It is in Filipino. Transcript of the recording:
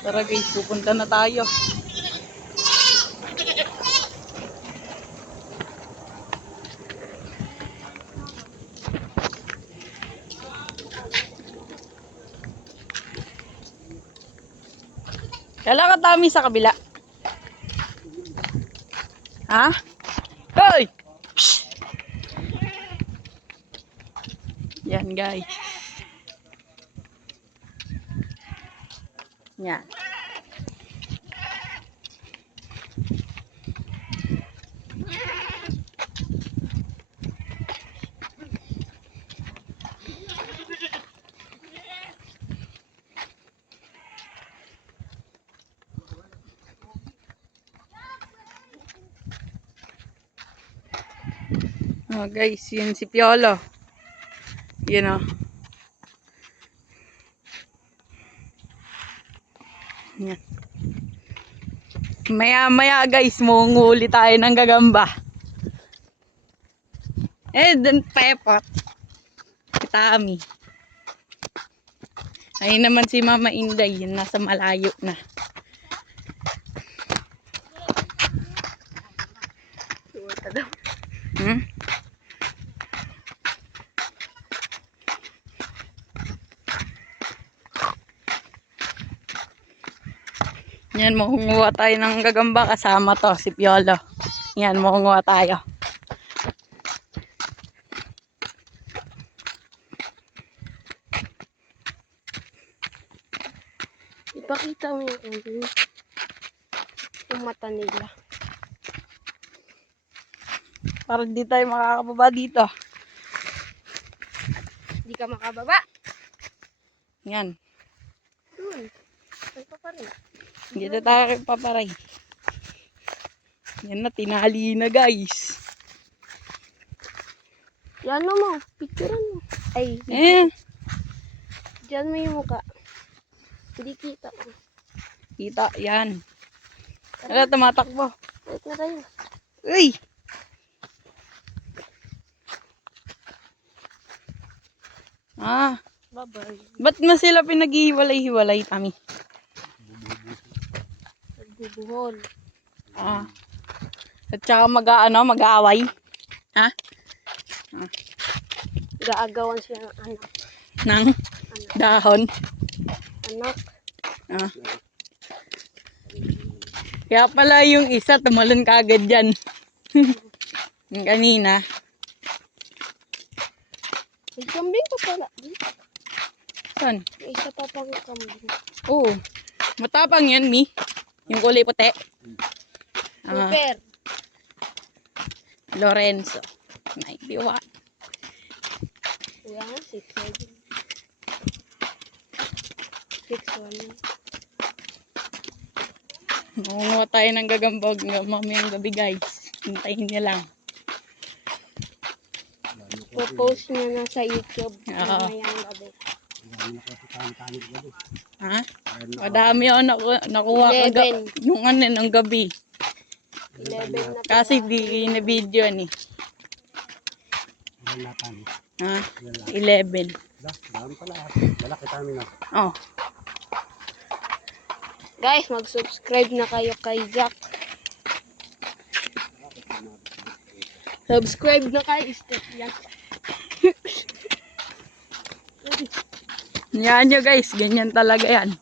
Tara guys, pupunta na tayo. Kailan ka Tami sa kabila? Ha? Hoy! Shhh! Yan guys. Yan. Oh guys, yun si Piolo. Yun o. Yan. Maya guys, munguli tayo ng gagamba. Dun pepot. Tami. Ayun naman si Mama Inday, yun nasa malayo na. Hmm? Yan, makunguha tayo ng gagamba kasama to, si Piolo. Yan, makunguha tayo. Ipakita mo yung mata nila. Para di tayo makakababa dito. Hindi ka makababa. Yan. Doon. Saan pa rin? Dito tayo paparay. Yan na, tinali na guys. Yan mo. Picturean mo. Ay, diyan mo yung mukha. Hindi kita. Kita, yan. Wala, tumatakbo. Balik na tayo. Uy! Bye-bye. Ba't na sila pinag-ihiwalay-hiwalay, Tami? Nagbubuhol. At saka mag-aaway? Ha? Gaagawan siya ng anak. Nang dahon? Anak. Kaya pala yung isa, tumalon kagad dyan. Yung kanina. May kambing pa pala. Saan? May isa pa pang kambing. Oo. Matapang yan, Mi. Yung kulay puti. Super. Lorenzo. 91. Kaya nga, 6-7. 6-1. Makunguha tayo ng gagambog mamayang gabi guys. Hintayin niya lang. Po-post niya na sa YouTube. Oo. Mamayang gabi. Ha? Madami ako nakuha yung ano ng gabi. 11 na Kasi di na video ni. Ha? 11. Oh. Guys, mag-subscribe na kayo kay Jack. Subscribe na kayo. Yan. Yan nyo guys, ganyan talaga yan.